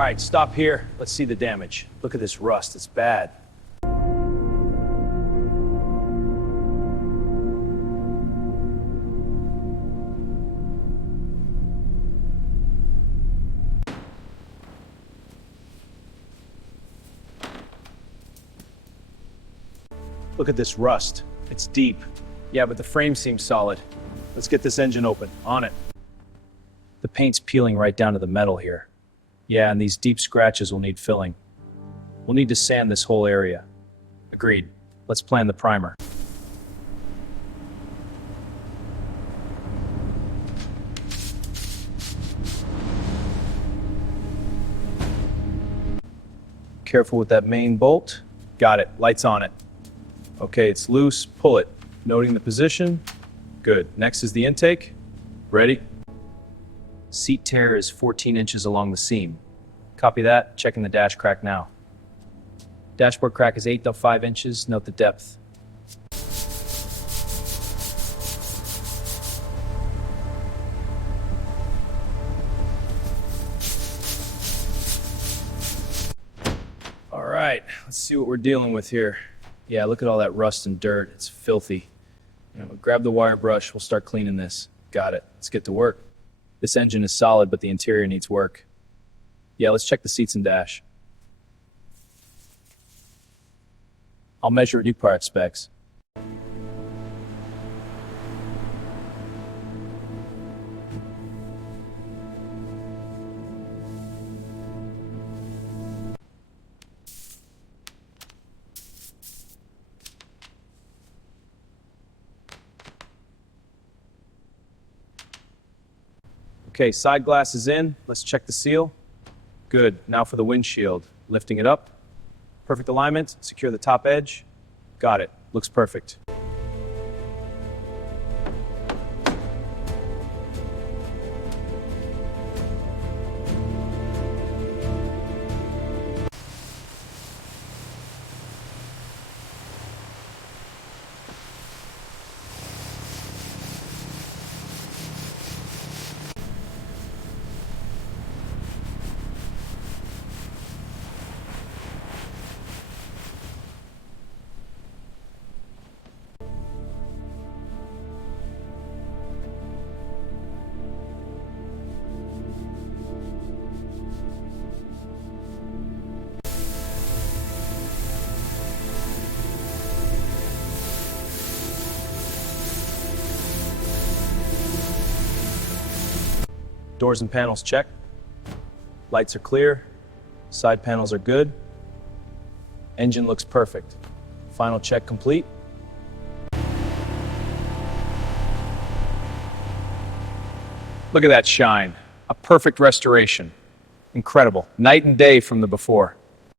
All right, stop here. Let's see the damage. Look at this rust, it's bad. Look at this rust. It's deep. Yeah, but the frame seems solid. Let's get this engine open. On it. The paint's peeling right down to the metal here. Yeah, and these deep scratches will need filling. We'll need to sand this whole area. Agreed. Let's plan the primer. Careful with that main bolt. Got it. Lights on it. Okay, it's loose. Pull it. Noting the position. Good. Next is the intake. Ready? Seat tear is 14 inches along the seam. Copy that. Checking the dash crack now. Dashboard crack is 8.5 inches. Note the depth. All right, let's see what we're dealing with here. Yeah, look at all that rust and dirt. It's filthy. Grab the wire brush. We'll start cleaning this. Got it. Let's get to work. This engine is solid, but the interior needs work. Yeah, let's check the seats and dash. I'll measure new part specs. Okay, side glass is in. Let's check the seal. Good. Now for the windshield. Lifting it up. Perfect alignment. Secure the top edge. Got it. Looks perfect. Doors and panels check. Lights are clear. Side panels are good. Engine looks perfect. Final check complete. Look at that shine. A perfect restoration. Incredible. Night and day from the before.